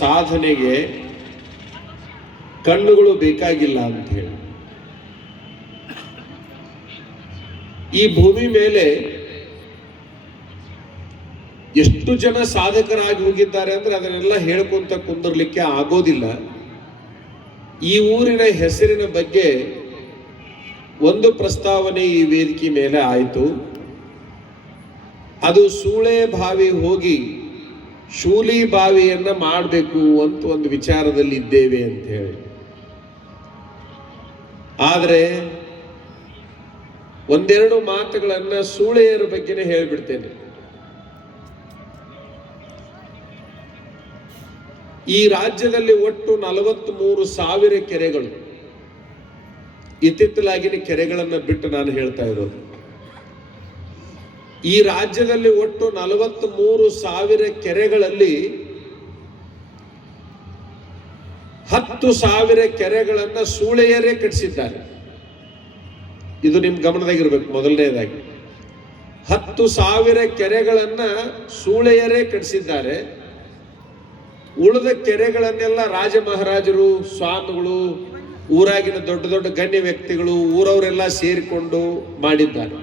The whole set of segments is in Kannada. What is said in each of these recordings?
ಸಾಧನೆಗೆ ಕಣ್ಣುಗಳು ಬೇಕಾಗಿಲ್ಲ ಅಂತ ಹೇಳಿ ಈ ಭೂಮಿ ಮೇಲೆ ಎಷ್ಟು ಜನ ಸಾಧಕರಾಗಿ ಹೋಗಿದ್ದಾರೆ ಅಂದ್ರೆ ಅದನ್ನೆಲ್ಲ ಹೇಳ್ಕೊಂತ ಕುಂದರ್ಲಿಕ್ಕೆ ಆಗೋದಿಲ್ಲ. ಈ ಊರಿನ ಹೆಸರಿನ ಬಗ್ಗೆ ಒಂದು ಪ್ರಸ್ತಾವನೆ ಈ ವೇದಿಕೆ ಮೇಲೆ ಆಯಿತು. ಅದು ಸೂಳೆ ಬಾವಿ ಹೋಗಿ ಶೂಲಿ ಬಾವಿಯನ್ನ ಮಾಡಬೇಕು ಅಂತ ಒಂದು ವಿಚಾರದಲ್ಲಿ ಇದ್ದೇವೆ ಅಂತ ಹೇಳಿ. ಆದರೆ ಒಂದೆರಡು ಮಾತುಗಳನ್ನ ಸೂಳೆಯರ ಬಗ್ಗೆನೇ ಹೇಳಿಬಿಡ್ತೇನೆ. ಈ ರಾಜ್ಯದಲ್ಲಿ ಒಟ್ಟು 43,000 ಕೆರೆಗಳು, ಇತ್ತಿತ್ತಲಾಗಿನ ಕೆರೆಗಳನ್ನು ಬಿಟ್ಟು ನಾನು ಹೇಳ್ತಾ ಇರೋದು. ಈ ರಾಜ್ಯದಲ್ಲಿ ಒಟ್ಟು 43,000 ಕೆರೆಗಳಲ್ಲಿ 10,000 ಕೆರೆಗಳನ್ನ ಸೂಳೆಯರೇ ಕಟ್ಟಿಸಿದ್ದಾರೆ. ಇದು ನಿಮ್ ಗಮನದಾಗಿರ್ಬೇಕು. ಮೊದಲನೇದಾಗಿ 10,000 ಕೆರೆಗಳನ್ನ ಸೂಳೆಯರೇ ಕಟ್ಟಿಸಿದ್ದಾರೆ. ಉಳಿದ ಕೆರೆಗಳನ್ನೆಲ್ಲ ರಾಜ ಮಹಾರಾಜರು, ಸ್ವಾಮಿಗಳು, ಊರಾಗಿನ ದೊಡ್ಡ ದೊಡ್ಡ ಗಣ್ಯ ವ್ಯಕ್ತಿಗಳು, ಊರವರೆಲ್ಲ ಸೇರಿಕೊಂಡು ಮಾಡಿದ್ದಾರೆ.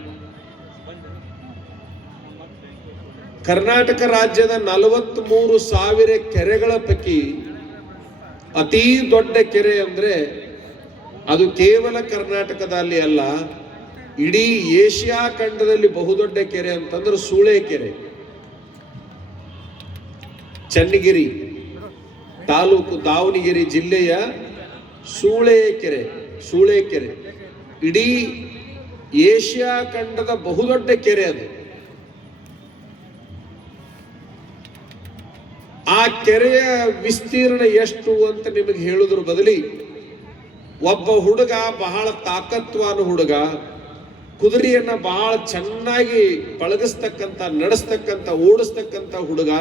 ಕರ್ನಾಟಕ ರಾಜ್ಯದ 43,000 ಕೆರೆಗಳ ಪೈಕಿ ಅತೀ ದೊಡ್ಡ ಕೆರೆ ಅಂದ್ರೆ ಅದು ಕೇವಲ ಕರ್ನಾಟಕದಲ್ಲಿ ಅಲ್ಲ, ಇಡೀ ಏಷ್ಯಾ ಖಂಡದಲ್ಲಿ ಬಹುದೊಡ್ಡ ಕೆರೆ ಅಂತಂದ್ರೆ ಸೂಳೆ ಕೆರೆ. ಚನ್ನಗಿರಿ ತಾಲೂಕು ದಾವಣಗೆರೆ ಜಿಲ್ಲೆಯ ಸೂಳೆ ಕೆರೆ ಇಡೀ ಏಷ್ಯಾ ಖಂಡದ ಬಹುದೊಡ್ಡ ಕೆರೆ ಅದು. ಆ ಕೆರೆಯ ವಿಸ್ತೀರ್ಣ ಎಷ್ಟು ಅಂತ ನಿಮಗೆ ಹೇಳುದ್ರ ಬದಲಿ, ಒಬ್ಬ ಹುಡುಗ, ಬಹಳ ತಾಕತ್ವಾನ ಹುಡುಗ, ಕುದುರೆಯನ್ನ ಬಹಳ ಚೆನ್ನಾಗಿ ಪಳಗಿಸ್ತಕ್ಕಂಥ, ನಡೆಸ್ತಕ್ಕಂಥ, ಓಡಿಸ್ತಕ್ಕಂಥ ಹುಡುಗ,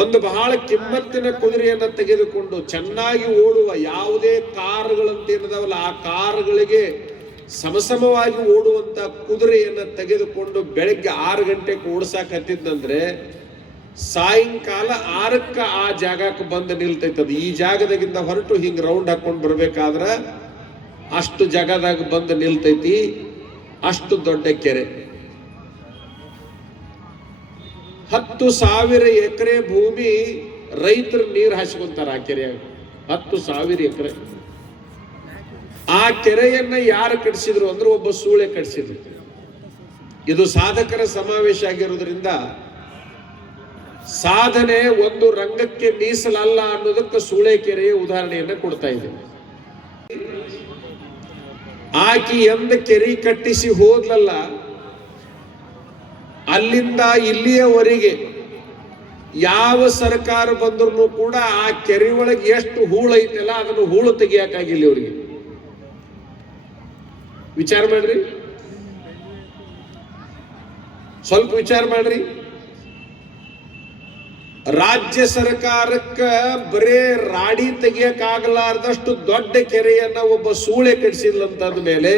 ಒಂದು ಬಹಳ ಕಿಮ್ಮತ್ತಿನ ಕುದುರೆಯನ್ನ ತೆಗೆದುಕೊಂಡು ಚೆನ್ನಾಗಿ ಓಡುವ, ಯಾವುದೇ ಕಾರುಗಳಂತೇನದವಲ್ಲ ಆ ಕಾರುಗಳಿಗೆ ಸಮಸಮವಾಗಿ ಓಡುವಂತ ಕುದುರೆಯನ್ನ ತೆಗೆದುಕೊಂಡು ಬೆಳಗ್ಗೆ 6 ಗಂಟೆಗೆ ಓಡಿಸಾಕ ಹತ್ತಿದ್ದಂದ್ರೆ ಸಾಯಂಕಾಲ 6ಕ್ಕೆ ಆ ಜಾಗಕ್ಕೆ ಬಂದು ನಿಲ್ತೈತದ. ಈ ಜಾಗದಾಗಿಂದ ಹೊರಟು ಹಿಂಗ್ ರೌಂಡ್ ಹಾಕೊಂಡು ಬರ್ಬೇಕಾದ್ರ ಅಷ್ಟು ಜಾಗದಾಗ ಬಂದು ನಿಲ್ತೈತಿ. ಅಷ್ಟು ದೊಡ್ಡ ಕೆರೆ. 10,000 ಎಕರೆ ಭೂಮಿ ರೈತರು ನೀರು ಹಾಸ್ಕೊಂತಾರ ಆ ಕೆರೆಯಾಗ. 10,000 ಎಕರೆ. ಆ ಕೆರೆಯನ್ನ ಯಾರು ಕಟ್ಟಿಸಿದ್ರು ಅಂದ್ರೆ ಒಬ್ಬ ಸೂಳೆ ಕಟ್ಟಿಸಿದ್ರು. ಇದು ಸಾಧಕರ ಸಮಾವೇಶ ಆಗಿರೋದ್ರಿಂದ ಸಾಧನೆ ಒಂದು ರಂಗಕ್ಕೆ ಮೀಸಲಲ್ಲ ಅನ್ನೋದಕ್ಕೆ ಸೂಳೆ ಕೆರೆಯ ಉದಾಹರಣೆಯನ್ನ ಕೊಡ್ತಾ ಇದೆ. ಆಕಿ ಎಂದ ಕೆರೆ ಕಟ್ಟಿಸಿ ಹೋದ್ಲಲ್ಲ, ಅಲ್ಲಿಂದ ಇಲ್ಲಿಯವರೆಗೆ ಯಾವ ಸರ್ಕಾರ ಬಂದ್ರು ಕೂಡ ಆ ಕೆರೆ ಒಳಗೆ ಎಷ್ಟು ಹೂಳು ಐತಲ್ಲ ಅದನ್ನು ಹೂಳು ತೆಗಿಯಕ್ಕಾಗಿಲ್ಲ ಅವರಿಗೆ. ವಿಚಾರ ಮಾಡ್ರಿ, ಸ್ವಲ್ಪ ವಿಚಾರ ಮಾಡ್ರಿ. ರಾಜ್ಯ ಸರ್ಕಾರಕ್ಕ ಬರೇ ರಾಡಿ ತೆಗಿಯಕ್ಕಾಗಲಾರ್ದಷ್ಟು ದೊಡ್ಡ ಕೆರೆಯನ್ನ ಒಬ್ಬ ಸೂಳೆ ಕಟ್ಟಿಸಿದ್ಲಂತಂದ ಮೇಲೆ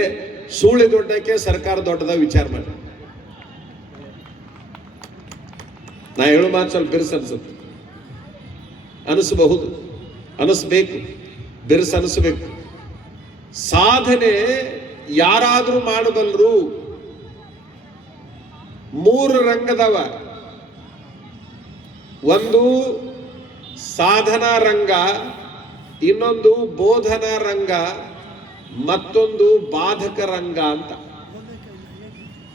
ಸೂಳೆ ದೊಡ್ಡಕ್ಕೆ ಸರ್ಕಾರ ದೊಡ್ಡದ. ವಿಚಾರ ಮಾಡಿ. ನಾ ಹೇಳೋ ಮಾತು ಸ್ವಲ್ಪ ಬಿರುಸು ಅನ್ಸುತ್ತೆ, ಅನಿಸಬಹುದು, ಅನಿಸ್ಬೇಕು, ಬಿರುಸು ಅನಿಸ್ಬೇಕು. ಸಾಧನೆ ಯಾರಾದ್ರೂ ಮಾಡಬಲ್ಲರು. 3 ರಂಗದವ. ಒಂದು ಸಾಧನಾ ರಂಗ, ಇನ್ನೊಂದು ಬೋಧನಾ ರಂಗ, ಮತ್ತೊಂದು ಬಾಧಕ ರಂಗ ಅಂತ.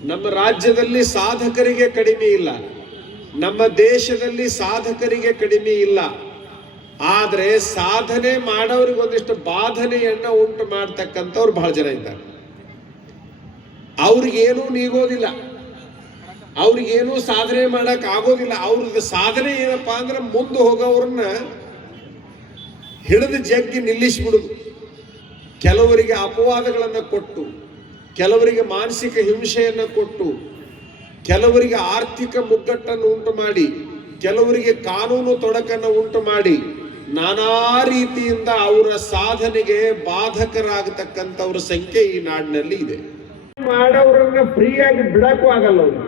ನಮ್ಮ ರಾಜ್ಯದಲ್ಲಿ ಸಾಧಕರಿಗೆ ಕಡಿಮೆ ಇಲ್ಲ, ನಮ್ಮ ದೇಶದಲ್ಲಿ ಸಾಧಕರಿಗೆ ಕಡಿಮೆ ಇಲ್ಲ. ಆದ್ರೆ ಸಾಧನೆ ಮಾಡೋರಿಗೆ ಒಂದಿಷ್ಟು ಬಾಧನೆಯನ್ನ ಉಂಟು ಮಾಡ್ತಕ್ಕಂಥವ್ರು ಬಹಳ ಜನ ಇದ್ದಾರೆ. ಅವ್ರಿಗೇನೂ ನೀಗೋದಿಲ್ಲ, ಅವ್ರಿಗೇನು ಸಾಧನೆ ಮಾಡಕ್ ಆಗೋದಿಲ್ಲ. ಅವ್ರದ್ದು ಸಾಧನೆ ಏನಪ್ಪಾ ಅಂದ್ರೆ ಮುಂದೆ ಹೋಗೋವ್ರನ್ನ ಹಿಡಿದು ಜಗ್ಗಿ ನಿಲ್ಲಿಸ್ಬಿಡುದು. ಕೆಲವರಿಗೆ ಅಪವಾದಗಳನ್ನು ಕೊಟ್ಟು, ಕೆಲವರಿಗೆ ಮಾನಸಿಕ ಹಿಂಸೆಯನ್ನು ಕೊಟ್ಟು, ಕೆಲವರಿಗೆ ಆರ್ಥಿಕ ಮುಗ್ಗಟ್ಟನ್ನು ಉಂಟು ಮಾಡಿ, ಕೆಲವರಿಗೆ ಕಾನೂನು ತೊಡಕನ್ನು ಉಂಟು ಮಾಡಿ, ನಾನಾ ರೀತಿಯಿಂದ ಅವರ ಸಾಧನೆಗೆ ಬಾಧಕರಾಗತಕ್ಕಂಥವ್ರ ಸಂಖ್ಯೆ ಈ ನಾಡಿನಲ್ಲಿ ಇದೆ. ಮಾಡೋರನ್ನ ಫ್ರೀಯಾಗಿ ಬಿಡಕ್ಕೂ ಆಗಲ್ಲ ಅವ್ರಿಗೆ.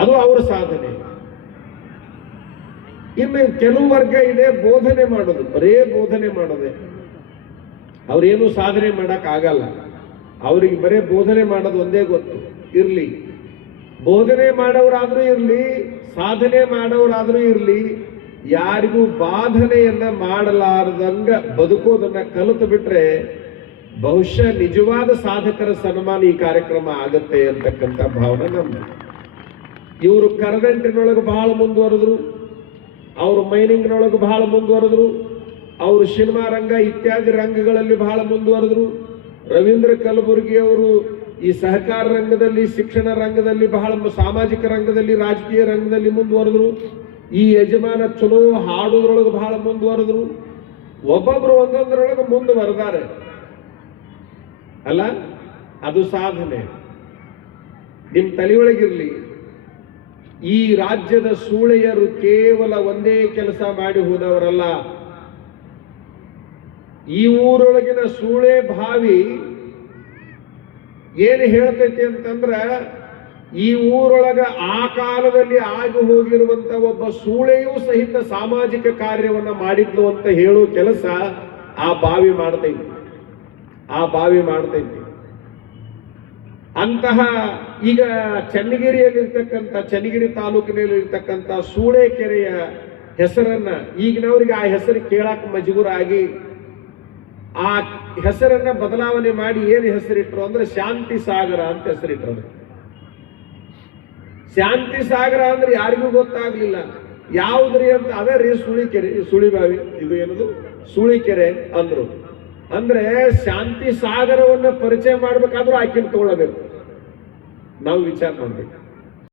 ಅದು ಅವರ ಸಾಧನೆ. ಇನ್ನು ಕೆಲವು ವರ್ಗ ಇದೆ ಬೋಧನೆ ಮಾಡೋದು, ಬರೇ ಬೋಧನೆ ಮಾಡೋದೆ. ಅವ್ರೇನು ಸಾಧನೆ ಮಾಡಕ್ ಆಗಲ್ಲ, ಅವ್ರಿಗೆ ಬರೇ ಬೋಧನೆ ಮಾಡೋದು ಒಂದೇ ಗೊತ್ತು. ಇರ್ಲಿ, ಬೋಧನೆ ಮಾಡೋರಾದ್ರೂ ಇರ್ಲಿ, ಸಾಧನೆ ಮಾಡೋರಾದ್ರೂ ಇರ್ಲಿ, ಯಾರಿಗೂ ಬಾಧನೆಯನ್ನ ಮಾಡಲಾರದಂಗ ಬದುಕೋದನ್ನ ಕಲಿತು ಬಿಟ್ರೆ ಬಹುಶಃ ನಿಜವಾದ ಸಾಧಕರ ಸನ್ಮಾನ ಈ ಕಾರ್ಯಕ್ರಮ ಆಗತ್ತೆ ಅಂತಕ್ಕಂಥ ಭಾವನೆ ನಮ್ದು. ಇವರು ಕರದಂಟಿನೊಳಗೆ ಬಹಳ ಮುಂದುವರೆದ್ರು, ಅವರು ಮೈನಿಂಗ್ನೊಳಗೆ ಬಹಳ ಮುಂದುವರೆದ್ರು, ಅವರು ಸಿನಿಮಾ ರಂಗ ಇತ್ಯಾದಿ ರಂಗಗಳಲ್ಲಿ ಬಹಳ ಮುಂದುವರೆದ್ರು. ರವೀಂದ್ರ ಕಲಬುರ್ಗಿ ಅವರು ಈ ಸಹಕಾರ ರಂಗದಲ್ಲಿ, ಶಿಕ್ಷಣ ರಂಗದಲ್ಲಿ, ಬಹಳ ಸಾಮಾಜಿಕ ರಂಗದಲ್ಲಿ, ರಾಜಕೀಯ ರಂಗದಲ್ಲಿ ಮುಂದುವರೆದ್ರು. ಈ ಯಜಮಾನ ಚಲೋ ಹಾಡುದ್ರೊಳಗೆ ಬಹಳ ಮುಂದುವರೆದ್ರು. ಒಬ್ಬೊಬ್ರು ಒಂದೊಂದರೊಳಗೆ ಮುಂದುವರೆದಾರೆ ಅಲ್ಲ, ಅದು ಸಾಧನೆ. ನಿಮ್ ತಲೆಯೊಳಗಿರ್ಲಿ, ಈ ರಾಜ್ಯದ ಸೂಳೆಯರು ಕೇವಲ ಒಂದೇ ಕೆಲಸ ಮಾಡಿ ಹೋದವರಲ್ಲ. ಈ ಊರೊಳಗಿನ ಸೂಳೆ ಭಾವಿ ಏನು ಹೇಳ್ತೈತಿ ಅಂತಂದ್ರ, ಈ ಊರೊಳಗ ಆ ಕಾಲದಲ್ಲಿ ಆಗಿ ಹೋಗಿರುವಂತ ಒಬ್ಬ ಸೂಳೆಯೂ ಸಹಿತ ಸಾಮಾಜಿಕ ಕಾರ್ಯವನ್ನ ಮಾಡಿದ್ಲು ಅಂತ ಹೇಳೋ ಕೆಲಸ ಆ ಬಾವಿ ಮಾಡ್ತೈತಿ, ಆ ಬಾವಿ ಮಾಡ್ತೈತಿ. ಅಂತಹ ಈಗ ಚನ್ನಗಿರಿಯಲ್ಲಿರ್ತಕ್ಕಂಥ, ಚನ್ನಗಿರಿ ತಾಲೂಕಿನಲ್ಲಿ ಇರ್ತಕ್ಕಂಥ ಸೂಳೆ ಕೆರೆಯ ಹೆಸರನ್ನ ಈಗಿನವರಿಗೆ ಆ ಹೆಸರು ಕೇಳಾಕ ಮಜಬೂರ ಆಗಿ ಆ ಹೆಸರನ್ನ ಬದಲಾವಣೆ ಮಾಡಿ ಏನು ಹೆಸರಿಟ್ರು ಅಂದ್ರೆ ಶಾಂತಿ ಸಾಗರ ಅಂತ ಹೆಸರಿಟ್ರು. ಶಾಂತಿ ಸಾಗರ ಅಂದ್ರೆ ಯಾರಿಗೂ ಗೊತ್ತಾಗ್ಲಿಲ್ಲ ಯಾವುದ್ರಿ ಅಂತ. ಅದೇ ರೀ ಸುಳಿಕೆರೆ, ಸುಳಿಬಾವಿ, ಇದು ಏನದು ಸುಳಿಕೆರೆ ಅಂದ್ರು. ಅಂದ್ರೆ ಶಾಂತಿ ಸಾಗರವನ್ನ ಪರಿಚಯ ಮಾಡ್ಬೇಕಾದ್ರೂ ಆಕಿನ ತಗೊಳ್ಳಬೇಕು, ನಾವು ವಿಚಾರ ಮಾಡ್ಬೇಕು.